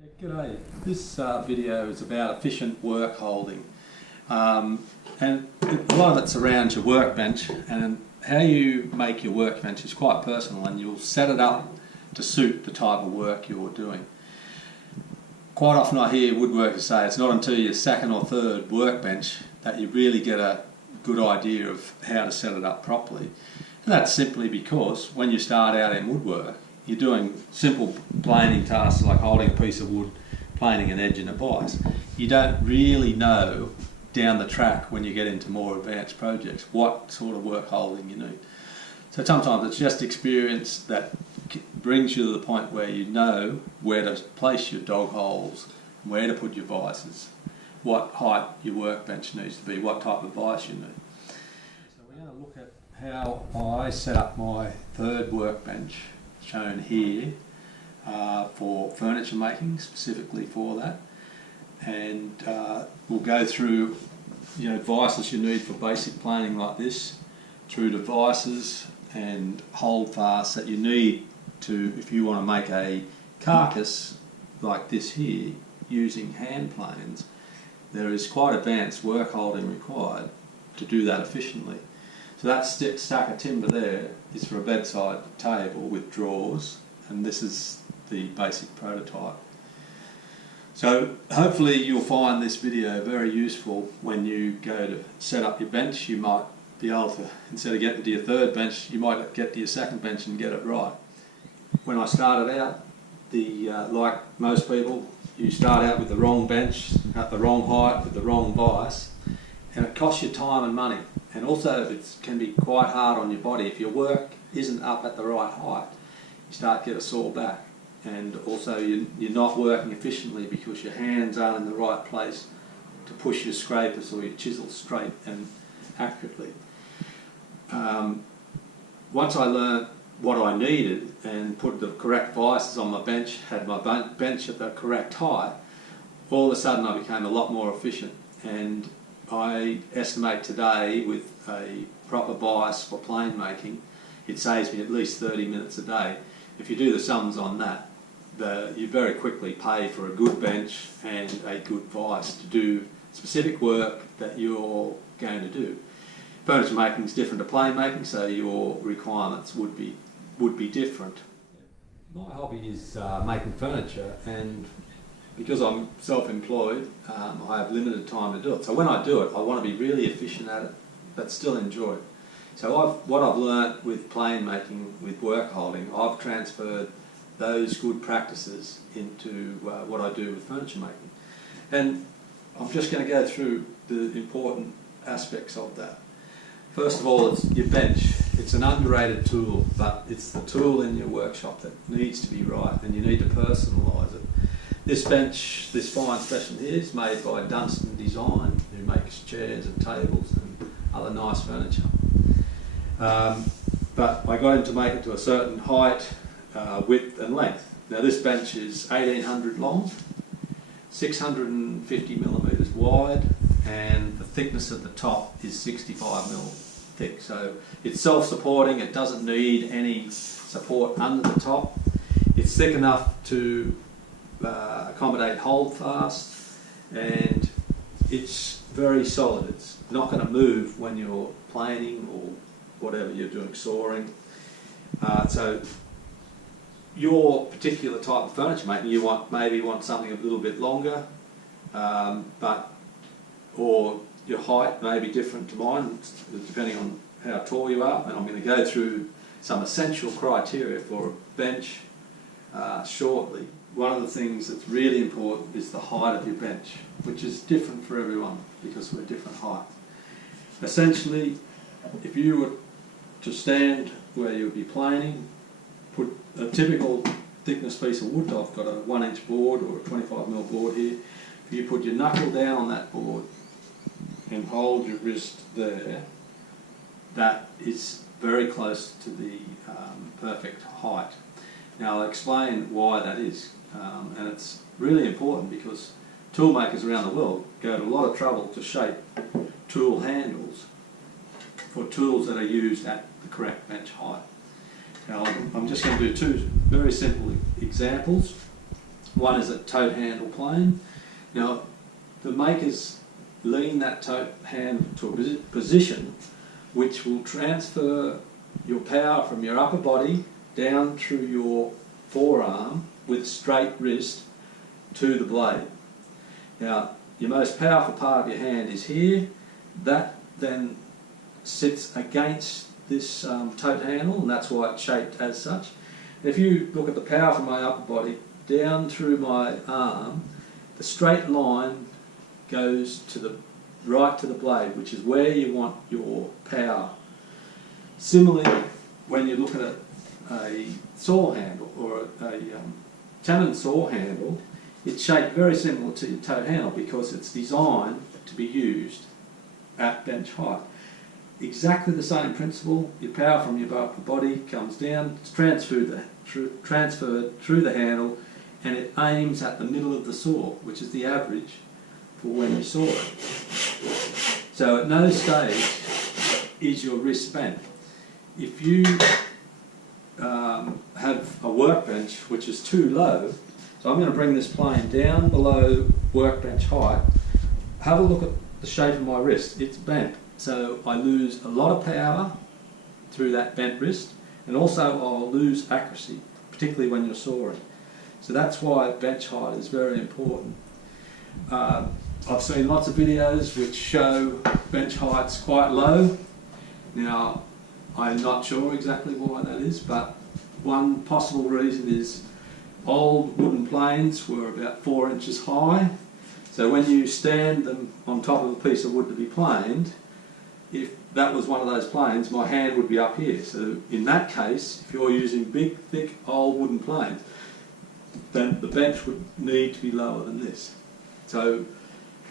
Yeah, g'day. This video is about efficient work holding, and a lot of it's around your workbench, and how you make your workbench is quite personal, and you'll set it up to suit the type of work you're doing. Quite often I hear woodworkers say it's not until your second or third workbench that you really get a good idea of how to set it up properly. And that's simply because when you start out in woodwork, you're doing simple planing tasks like holding a piece of wood, planing an edge in a vise. You don't really know down the track when you get into more advanced projects what sort of work holding you need. So sometimes it's just experience that brings you to the point where you know where to place your dog holes, where to put your vices, what height your workbench needs to be, what type of vise you need. So we're going to look at how I set up my third workbench, shown here, for furniture making, specifically for that, and we'll go through vices you need for basic planing like this, through to vices and holdfasts that you need to, if you want to make a carcass like this here using hand planes. There is quite advanced work holding required to do that efficiently. So that stack of timber there is for a bedside table with drawers, and this is the basic prototype. So hopefully you'll find this video very useful when you go to set up your bench. You might be able to, instead of getting to your third bench, you might get to your second bench and get it right. When I started out, like most people, you start out with the wrong bench, at the wrong height, with the wrong vise, and it costs you time and money. And also it can be quite hard on your body. If your work isn't up at the right height, you start to get a sore back. And also you're not working efficiently because your hands aren't in the right place to push your scrapers or your chisels straight and accurately. Once I learned what I needed and put the correct vices on my bench, had my bench at the correct height, all of a sudden I became a lot more efficient. And I estimate today with a proper vise for plane making, it saves me at least 30 minutes a day. If you do the sums on that, you very quickly pay for a good bench and a good vise to do specific work that you're going to do. Furniture making is different to plane making, so your requirements would be different. My hobby is making furniture, and because I'm self-employed, I have limited time to do it. So when I do it, I want to be really efficient at it, but still enjoy it. So what I've learnt with plane making, with work holding, I've transferred those good practices into what I do with furniture making. And I'm just going to go through the important aspects of that. First of all, it's your bench. It's an underrated tool, but it's the tool in your workshop that needs to be right, and you need to personalise it. This bench, this fine specimen here, is made by Dunstan Design, who makes chairs and tables and other nice furniture. But I got him to make it to a certain height, width and length. Now this bench is 1800 long, 650 millimetres wide, and the thickness at the top is 65 mil thick. So it's self-supporting, it doesn't need any support under the top. It's thick enough to accommodate holdfasts, and it's very solid. It's not going to move when you're planing or whatever you're doing, sawing. So your particular type of furniture making, you maybe want something a little bit longer, or your height may be different to mine, depending on how tall you are. And I'm going to go through some essential criteria for a bench shortly. One of the things that's really important is the height of your bench, which is different for everyone because we're different heights. Essentially, if you were to stand where you would be planing, put a typical thickness piece of wood, I've got a 1-inch board or a 25mm board here. If you put your knuckle down on that board and hold your wrist there, that is very close to the perfect height. Now I'll explain why that is, and it's really important because tool makers around the world go to a lot of trouble to shape tool handles for tools that are used at the correct bench height. Now I'm just going to do two very simple examples. One is a tote handle plane. Now, the makers lean that tote handle to a position which will transfer your power from your upper body down through your forearm with straight wrist to the blade. Now, your most powerful part of your hand is here. That then sits against this tote handle, and that's why it's shaped as such. If you look at the power from my upper body down through my arm, the straight line goes to the right to the blade, which is where you want your power. Similarly, when you look at a saw handle or a tenon saw handle, it's shaped very similar to your tote handle because it's designed to be used at bench height. Exactly the same principle. Your power from your upper body comes down, it's transferred through the handle, and it aims at the middle of the saw, which is the average for when you saw it. So at no stage is your wrist bent. If you have a workbench which is too low, so I'm going to bring this plane down below workbench height, have a look at the shape of my wrist. It's bent, so I lose a lot of power through that bent wrist, and also I'll lose accuracy, particularly when you're sawing. So that's why bench height is very important. I've seen lots of videos which show bench heights quite low. Now, I'm not sure exactly why that is, but one possible reason is old wooden planes were about 4 inches high. So when you stand them on top of a piece of wood to be planed, if that was one of those planes, my hand would be up here. So in that case, if you're using big, thick, old wooden planes, then the bench would need to be lower than this. So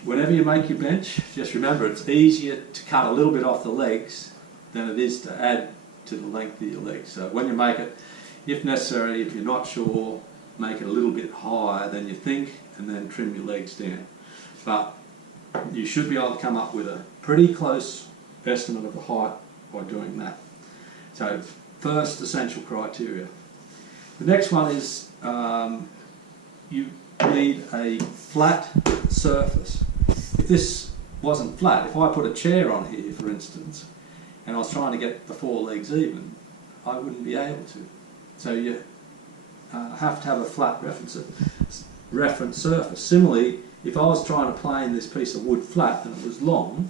whenever you make your bench, just remember it's easier to cut a little bit off the legs than it is to add to the length of your legs. So when you make it, if necessary, if you're not sure, make it a little bit higher than you think and then trim your legs down. But you should be able to come up with a pretty close estimate of the height by doing that. So first essential criteria. The next one is you need a flat surface. If this wasn't flat, if I put a chair on here, for instance, and I was trying to get the 4 legs even, I wouldn't be able to. So you have to have a flat reference surface. Similarly, if I was trying to plane this piece of wood flat and it was long,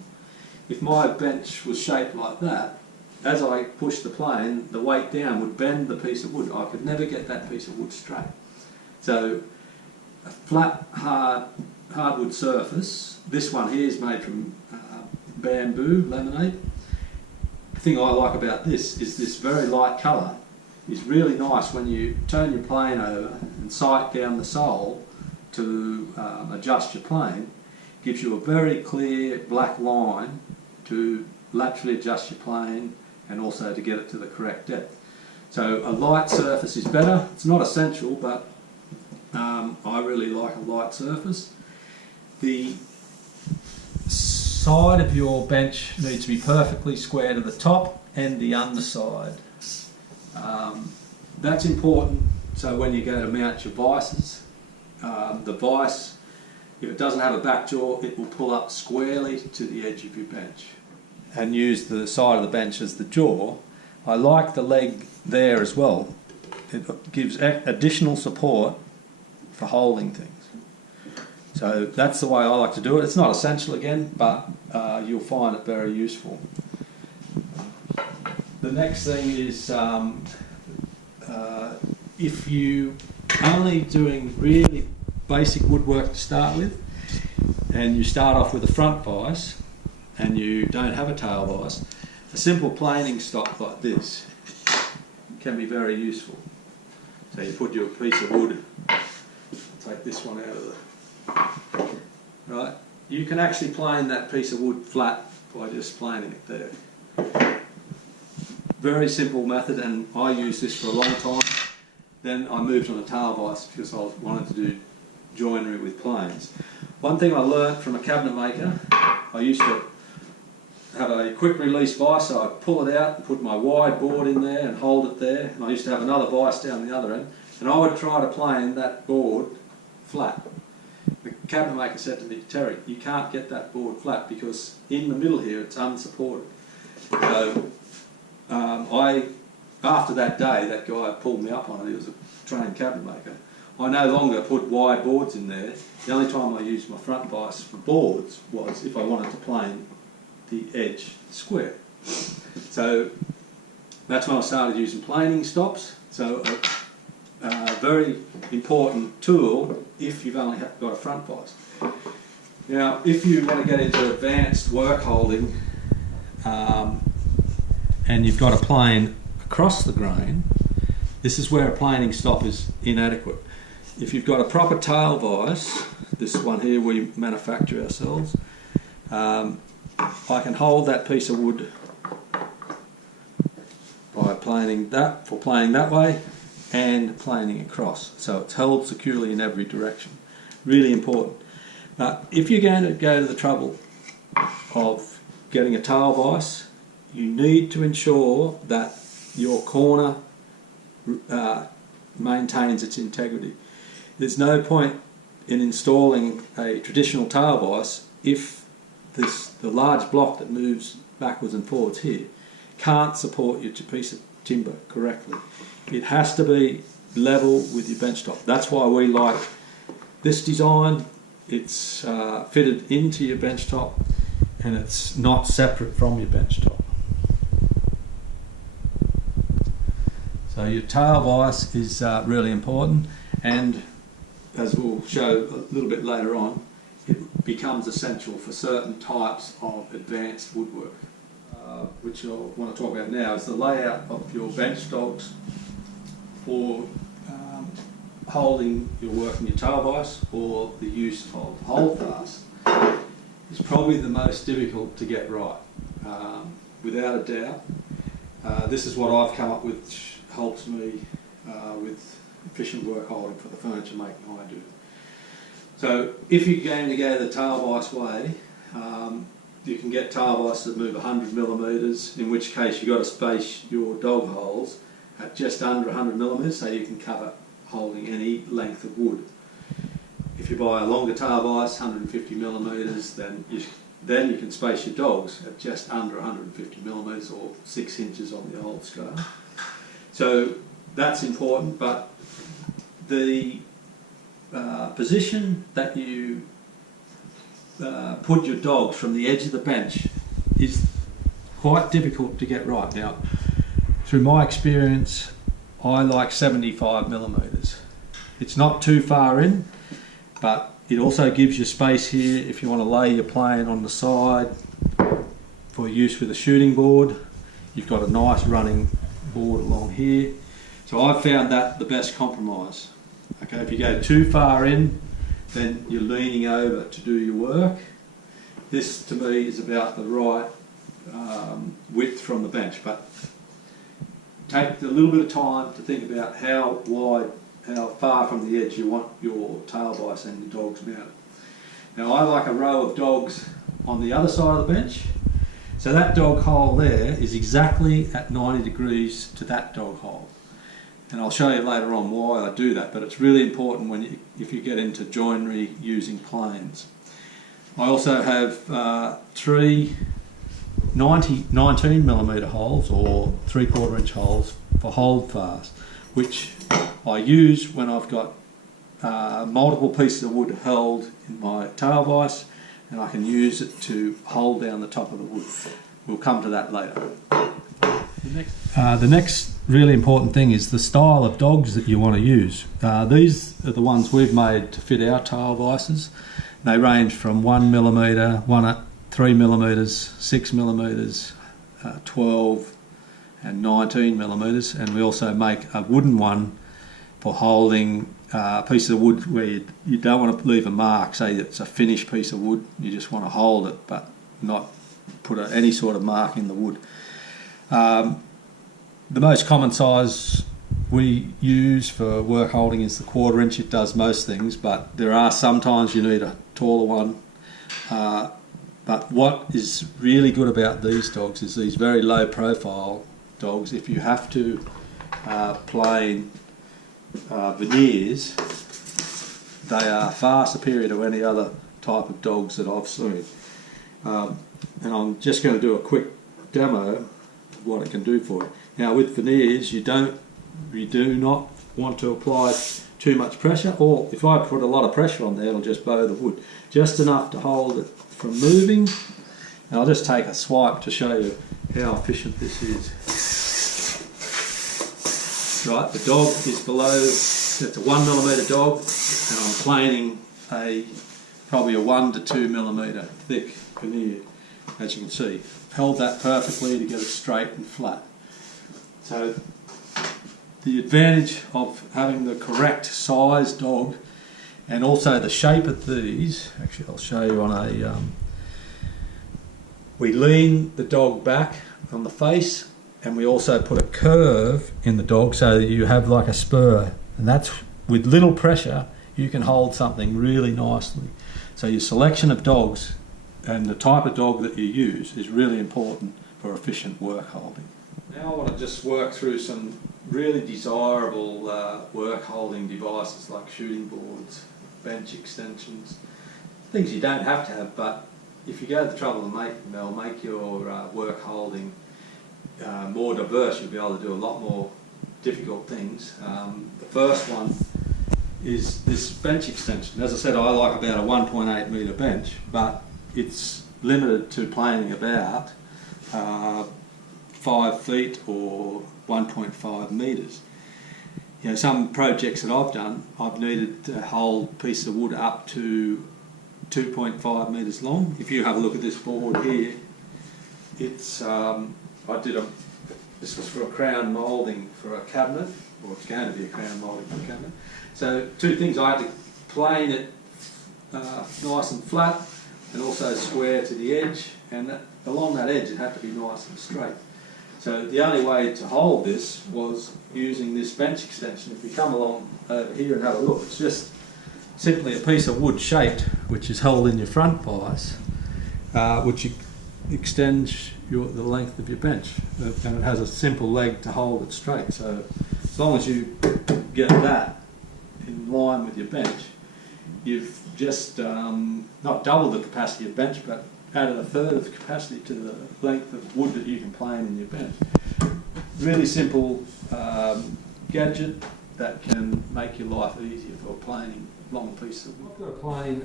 if my bench was shaped like that, as I pushed the plane, the weight down would bend the piece of wood. I could never get that piece of wood straight. So a flat, hardwood surface. This one here is made from bamboo laminate. The thing I like about this is this very light colour is really nice when you turn your plane over and sight down the sole to adjust your plane. Gives you a very clear black line to laterally adjust your plane and also to get it to the correct depth. So a light surface is better. It's not essential, but I really like a light surface. The side of your bench needs to be perfectly square to the top and the underside. That's important, so when you go to mount your vices, the vice, if it doesn't have a back jaw, it will pull up squarely to the edge of your bench. And use the side of the bench as the jaw. I like the leg there as well. It gives additional support for holding things. So that's the way I like to do it. It's not essential again, but you'll find it very useful. The next thing is if you only doing really basic woodwork to start with, and you start off with a front vise and you don't have a tail vise, a simple planing stock like this can be very useful. So you put your piece of wood, take this one out of the, right, you can actually plane that piece of wood flat by just planing it there. Very simple method, and I used this for a long time. Then I moved on to tail vise because I wanted to do joinery with planes. One thing I learnt from a cabinet maker, I used to have a quick release vise, so I'd pull it out and put my wide board in there and hold it there, and I used to have another vise down the other end, and I would try to plane that board flat. The cabinet maker said to me, Terry, you can't get that board flat because in the middle here it's unsupported. So after that day, that guy pulled me up on it. He was a trained cabinet maker. I no longer put wide boards in there. The only time I used my front vise for boards was if I wanted to plane the edge square. So that's when I started using planing stops. So a very important tool if you've only got a front vise. Now, if you want to get into advanced work holding and you've got a plane across the grain, this is where a planing stop is inadequate. If you've got a proper tail vise, this one here we manufacture ourselves, I can hold that piece of wood by planing that, for planing that way and planing across. So it's held securely in every direction. Really important. But if you're going to go to the trouble of getting a tail vise, you need to ensure that your corner maintains its integrity. There's no point in installing a traditional tail vise if the large block that moves backwards and forwards here can't support your piece of timber correctly. It has to be level with your bench top. That's why we like this design. It's fitted into your bench top and it's not separate from your bench top. So your tail vise is really important, and as we'll show a little bit later on, it becomes essential for certain types of advanced woodwork. Which I want to talk about now is the layout of your bench dogs for holding your work in your tail vise, or the use of holdfasts is probably the most difficult to get right, without a doubt. This is what I've come up with, which helps me with efficient work holding for the furniture making I do. So if you're going to go the tail vise way, you can get tail vices that move 100 millimetres, in which case you've got to space your dog holes at just under 100 millimetres so you can cover holding any length of wood. If you buy a longer tail vise, 150 millimetres, then you can space your dogs at just under 150 millimetres, or 6 inches on the old scale. So that's important, but the position that you put your dogs from the edge of the bench is quite difficult to get right. Now, through my experience, I like 75 millimetres. It's not too far in, but it also gives you space here if you want to lay your plane on the side for use with a shooting board. You've got a nice running board along here. So I've found that the best compromise. Okay, if you go too far in, then you're leaning over to do your work. This to me is about the right width from the bench, but take a little bit of time to think about how wide, how far from the edge you want your tail vise and your dogs mounted. Now I like a row of dogs on the other side of the bench, so that dog hole there is exactly at 90 degrees to that dog hole. And I'll show you later on why I do that, but it's really important if you get into joinery using planes. I also have three 19mm holes, or 3/4 inch holes, for holdfast, which I use when I've got multiple pieces of wood held in my tail vise, and I can use it to hold down the top of the wood. We'll come to that later. The next really important thing is the style of dogs that you want to use. These are the ones we've made to fit our tail vices. They range from 1mm, 3mm, 6mm, 12 and 19mm, and we also make a wooden one for holding pieces of wood where you don't want to leave a mark. Say it's a finished piece of wood, you just want to hold it but not put any sort of mark in the wood. The most common size we use for work holding is the 1/4 inch. It does most things, but there are sometimes you need a taller one. But what is really good about these dogs is these very low profile dogs. If you have to plane veneers, they are far superior to any other type of dogs that I've seen. And I'm just going to do a quick demo of what it can do for you. Now with veneers, you do not want to apply too much pressure, or if I put a lot of pressure on there, it'll just bow the wood. Just enough to hold it from moving. And I'll just take a swipe to show you how efficient this is. Right, the dog is below, it's a 1mm dog, and I'm planing probably a 1 to 2mm thick veneer, as you can see. Held that perfectly to get it straight and flat. So the advantage of having the correct size dog, and also the shape of these, actually I'll show you on a, we lean the dog back on the face, and we also put a curve in the dog so that you have like a spur, and that's with little pressure you can hold something really nicely. So your selection of dogs and the type of dog that you use is really important for efficient work holding. Now I want to just work through some really desirable work holding devices like shooting boards, bench extensions, things you don't have to have, but if you go to the trouble of making them, they'll make your work holding more diverse. You'll be able to do a lot more difficult things. The first one is this bench extension. As I said, I like about a 1.8 metre bench, but it's limited to planing about 5 feet or 1.5 metres. You know, some projects that I've done, I've needed to hold a piece of wood up to 2.5 metres long. If you have a look at this board here, it's this was for a crown moulding for a cabinet, or it's going to be a crown moulding for a cabinet. So two things, I had to plane it nice and flat, and also square to the edge, and along that edge it had to be nice and straight. So the only way to hold this was using this bench extension. If you come along over here and have a look, it's just simply a piece of wood shaped, which is held in your front vise, which extends the length of your bench, and it has a simple leg to hold it straight. So as long as you get that in line with your bench, you've just not doubled the capacity of bench, but added a third of the capacity to the length of wood that you can plane in your bench. Really simple gadget that can make your life easier for planing long pieces of wood. I've got to plane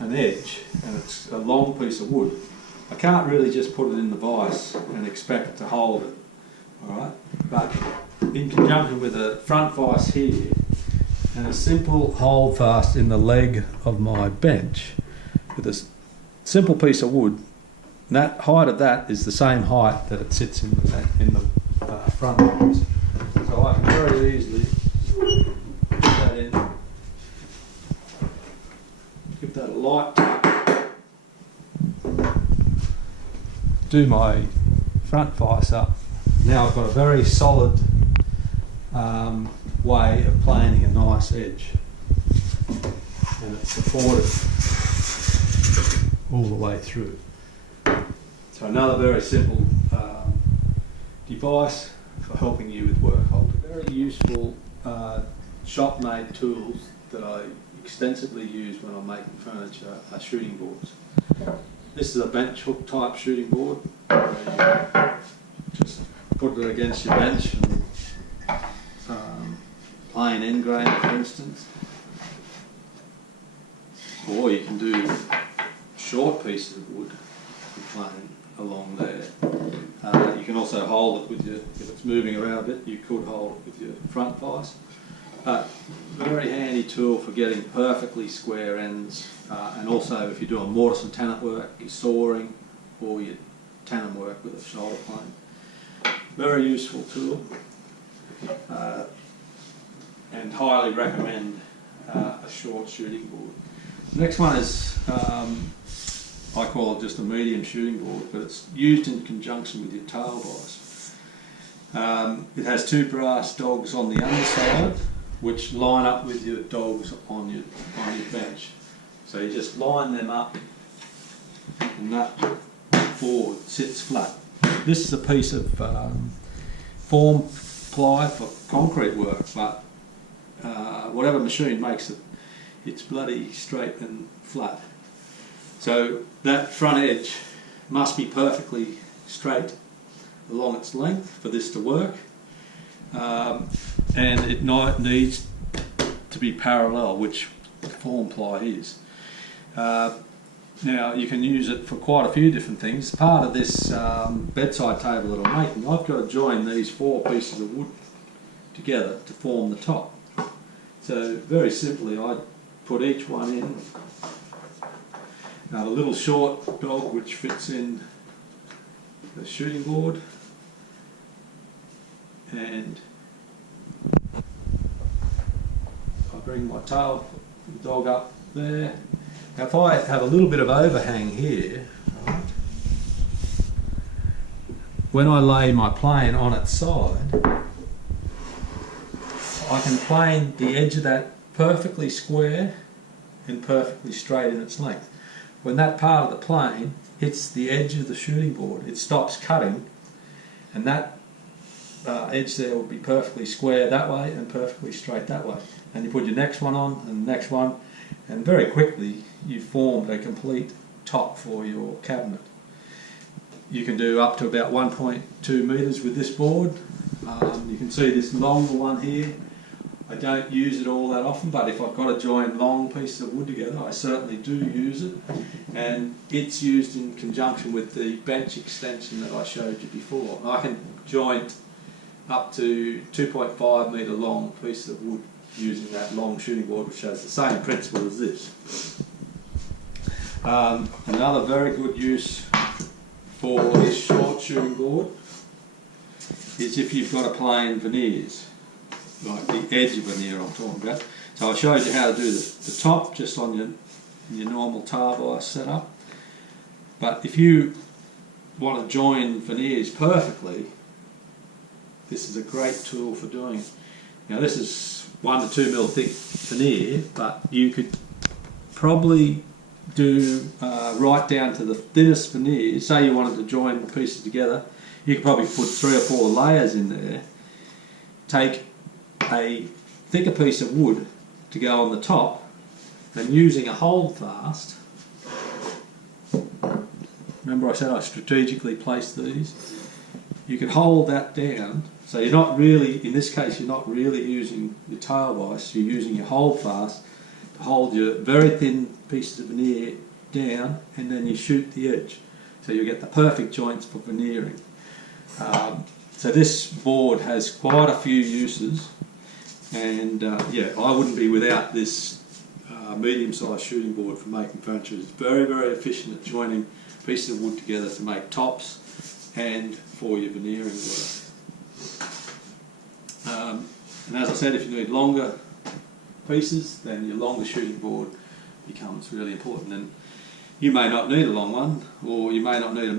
an edge, and it's a long piece of wood. I can't really just put it in the vise and expect it to hold it, all right? But in conjunction with a front vise here and a simple holdfast in the leg of my bench with a simple piece of wood, and that height of that is the same height that it sits in the front vise. So I can very easily put that in, give that a light tap, do my front vise up. Now I've got a very solid way of planing a nice edge, and it's supported all the way through. So another very simple device for helping you with work holding. Very useful shop-made tools that I extensively use when I'm making furniture are shooting boards. This is a bench hook type shooting board. Just put it against your bench and plain end grain, for instance. Or you can do short pieces of wood plain along there. You can also hold it with your, if it's moving around a bit, you could hold it with your front vise. Very handy tool for getting perfectly square ends, and also if you're doing mortise and tenon work, your sawing, or your tenon work with a shoulder plane. Very useful tool, and highly recommend a short shooting board. The next one is, I call it just a medium shooting board, but it's used in conjunction with your tail vise. It has two brass dogs on the underside, which line up with your dogs on your bench. So you just line them up, and that board sits flat. This is a piece of form ply for concrete work, but whatever machine makes it it's bloody straight and flat. So that front edge must be perfectly straight along its length for this to work, and it needs to be parallel, which form ply is. Now you can use it for quite a few different things. Part of this bedside table that I'm making, I've got to join these 4 pieces of wood together to form the top. So very simply I put each one in. Now the little short dog which fits in the shooting board, and I bring my tail dog up there. Now if I have a little bit of overhang here, right, when I lay my plane on its side, I can plane the edge of that perfectly square and perfectly straight in its length. When that part of the plane hits the edge of the shooting board, it stops cutting, and that edge there will be perfectly square that way and perfectly straight that way. And you put your next one on and the next one, and very quickly you've formed a complete top for your cabinet. You can do up to about 1.2 metres with this board. You can see this longer one here. I don't use it all that often, but if I've got to join long pieces of wood together, I certainly do use it, and it's used in conjunction with the bench extension that I showed you before. I can join up to 2.5 metre long pieces of wood using that long shooting board, which has the same principle as this. Another very good use for this short shooting board is if you've got a plain veneers, like the edge of veneer I'm talking about. So I showed you how to do the top just on your normal tar vise setup. But if you want to join veneers perfectly, this is a great tool for doing it. Now this is 1 to 2 mil thick veneer, but you could probably do right down to the thinnest veneer. Say you wanted to join the pieces together, you could probably put 3 or 4 layers in there. Take a thicker piece of wood to go on the top, and using a holdfast, remember I said I strategically placed these, you could hold that down, so you're not really, in this case you're not really using your tail vise, you're using your holdfast to hold your very thin pieces of veneer down, and then you shoot the edge, so you get the perfect joints for veneering. So this board has quite a few uses, and yeah, I wouldn't be without this medium-sized shooting board for making furniture. It's very, very efficient at joining pieces of wood together to make tops and for your veneering work. And as I said, if you need longer pieces, then your longer shooting board becomes really important. And you may not need a long one, or you may not need a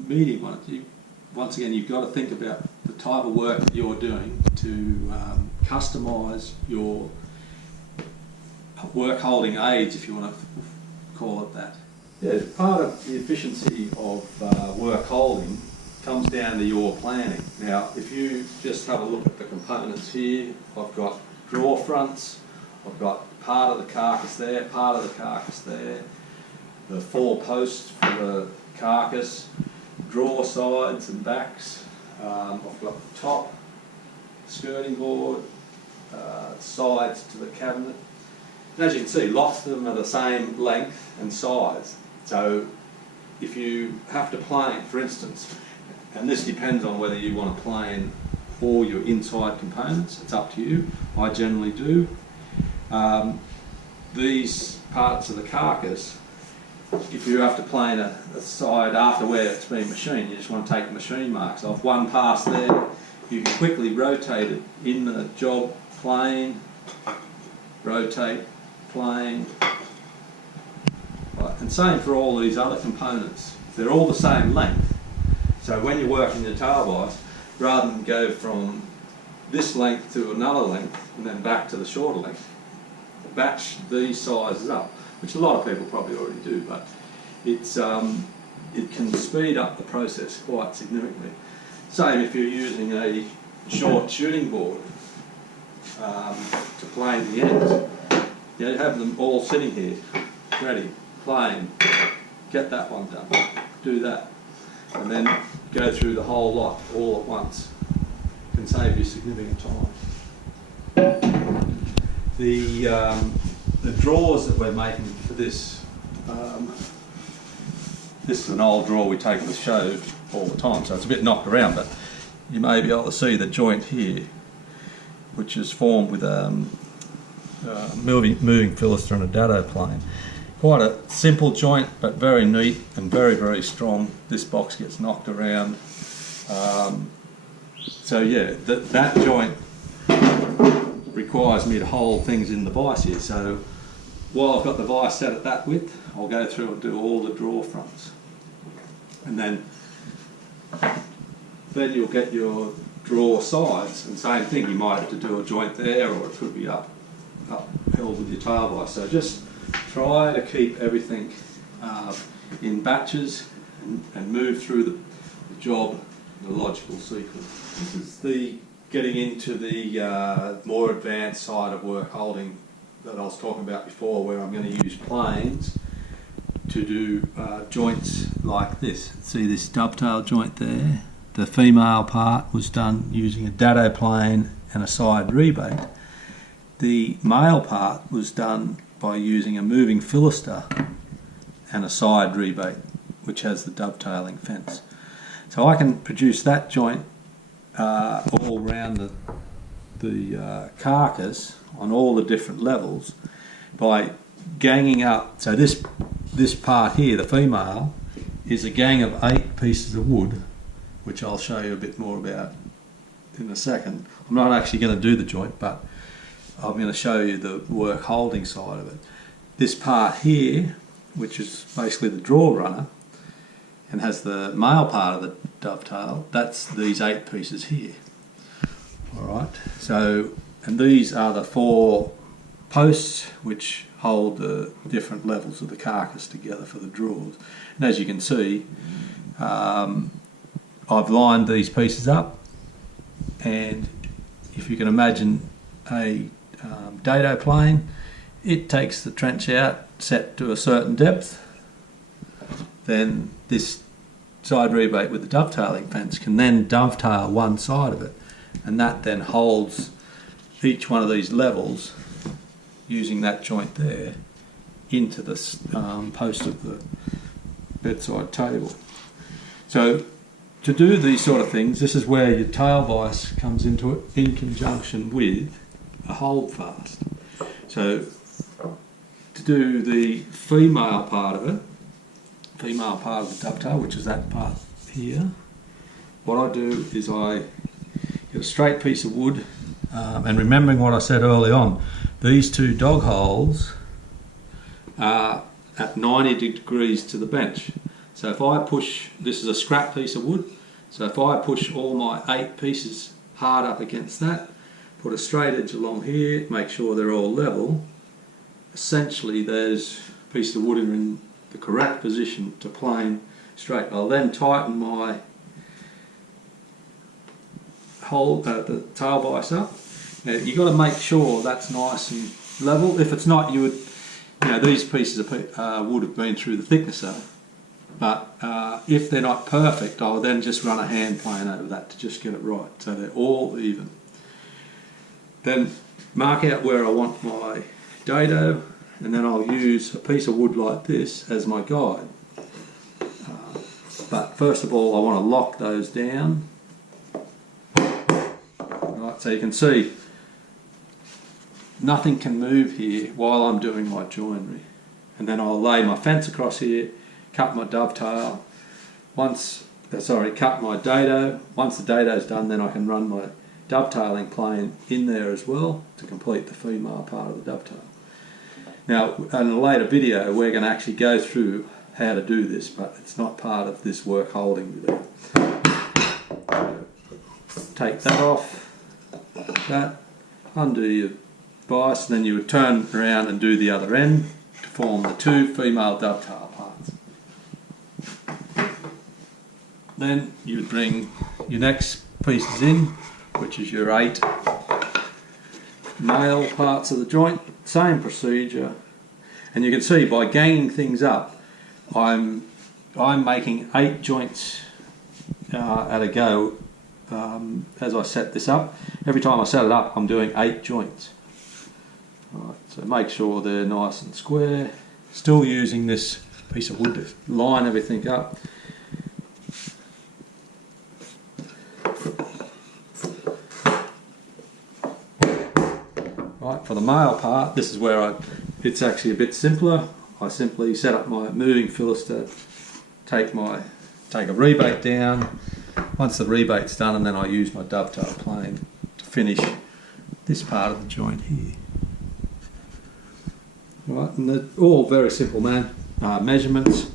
medium one. Once again, you've got to think about the type of work that you're doing to customise your work holding aids, if you want to call it that. Yeah, part of the efficiency of work holding comes down to your planning. Now, if you just have a look at the components here, I've got drawer fronts, I've got part of the carcass there, part of the carcass there, the 4 posts for the carcass, drawer sides and backs. I've got the top, skirting board, sides to the cabinet. And as you can see, lots of them are the same length and size. So if you have to plane, for instance, and this depends on whether you want to plane all your inside components, it's up to you. I generally do. These parts of the carcass, if you have to plane a side after where it's been machined, you just want to take the machine marks off. One pass there, you can quickly rotate it in the job, plane, rotate, plane. Right. And same for all these other components. They're all the same length. So when you're working your tail vise, rather than go from this length to another length and then back to the shorter length, batch these sizes up, which a lot of people probably already do, but it's it can speed up the process quite significantly. Same if you're using a short shooting board to plane the ends. You have them all sitting here, ready, playing. Get that one done, do that, and then go through the whole lot all at once. Can save you significant time. The drawers that we're making for this, this is an old drawer we take to the show all the time, so it's a bit knocked around, but you may be able to see the joint here, which is formed with moving fillister and a dado plane. Quite a simple joint, but very neat and very, very strong. This box gets knocked around. So yeah, that joint requires me to hold things in the vise here. So while I've got the vise set at that width, I'll go through and do all the drawer fronts. And then you'll get your drawer sides, and same thing, you might have to do a joint there, or it could be upheld with your tail vise. So just try to keep everything in batches and move through the job in a logical sequence. This is getting into the more advanced side of work holding that I was talking about before, where I'm going to use planes to do joints like this. See this dovetail joint there? The female part was done using a dado plane and a side rebate. The male part was done by using a moving fillister and a side rebate, which has the dovetailing fence. So I can produce that joint all around the carcass on all the different levels by ganging up. So this part here, the female, is a gang of 8 pieces of wood, which I'll show you a bit more about in a second. I'm not actually going to do the joint, but I'm going to show you the work holding side of it. This part here, which is basically the drawer runner and has the male part of the dovetail, that's these 8 pieces here. Alright, so, and these are the 4 posts which hold the different levels of the carcass together for the drawers. And as you can see, I've lined these pieces up, and if you can imagine a dado plane, it takes the trench out set to a certain depth. Then this side rebate with the dovetailing fence can then dovetail one side of it, and that then holds each one of these levels using that joint there into the post of the bedside table. So to do these sort of things, this is where your tail vise comes into it in conjunction with a holdfast. So to do the female part of it, female part of the dovetail, which is that part here, what I do is I get a straight piece of wood, and remembering what I said early on, these 2 dog holes are at 90 degrees to the bench. So if I push, this is a scrap piece of wood, so if I push all my 8 pieces hard up against that, put a straight edge along here, make sure they're all level, essentially those pieces of wood are in the correct position to plane straight. I'll then tighten my the tail vise up. Now you've got to make sure that's nice and level. If it's not, you would, these pieces of wood have been through the thicknesser. But if they're not perfect, I'll then just run a hand plane over that to just get it right, so they're all even. Then mark out where I want my dado, and then I'll use a piece of wood like this as my guide. But first of all, I want to lock those down. Right, so you can see nothing can move here while I'm doing my joinery. And then I'll lay my fence across here, cut my dovetail, cut my dado. Once the dado's done, then I can run my dovetailing plane in there as well to complete the female part of the dovetail. Now, in a later video, we're going to actually go through how to do this, but it's not part of this work holding video. Take that off, undo your vise, and then you would turn around and do the other end to form the 2 female dovetail parts. Then you would bring your next pieces in, which is your 8 male parts of the joint, same procedure. And you can see by ganging things up, I'm making 8 joints at a go as I set this up. Every time I set it up, I'm doing 8 joints. Right, so make sure they're nice and square. Still using this piece of wood to line everything up. Right, for the male part, this is where it's actually a bit simpler. I simply set up my moving fillets to take a rebate down. Once the rebate's done, and then I use my dovetail plane to finish this part of the joint here. Right, and they're all very simple measurements,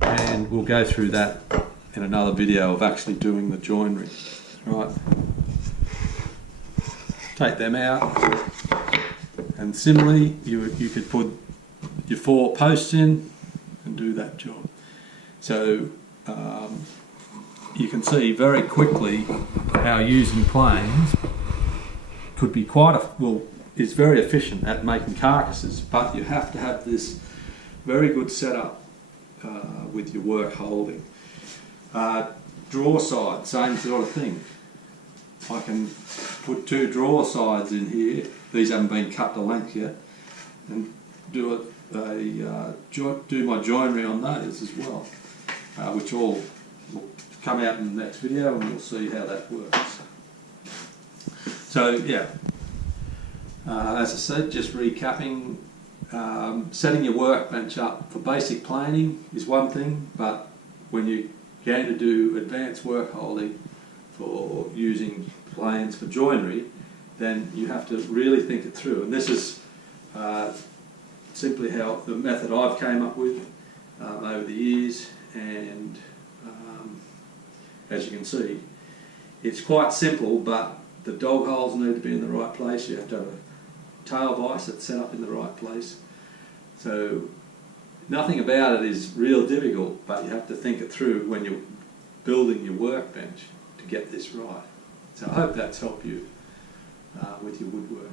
and we'll go through that in another video of actually doing the joinery. Right, take them out, and similarly you could put your 4 posts in and do that job. So you can see very quickly how using planes could be is very efficient at making carcasses, but you have to have this very good setup with your work holding. Drawer side, same sort of thing. I can put 2 drawer sides in here. These haven't been cut to length yet, and do my joinery on those as well, which all will come out in the next video, and we'll see how that works. So yeah, as I said, just recapping, setting your workbench up for basic planing is one thing, but when you're going to do advanced work holding for using planes for joinery, then you have to really think it through. And this is simply how the method I've came up with over the years, and as you can see, it's quite simple, but the dog holes need to be in the right place. You have to have a tail vise that's set up in the right place. So nothing about it is real difficult, but you have to think it through when you're building your workbench to get this right. So I hope that's helped you with your woodwork.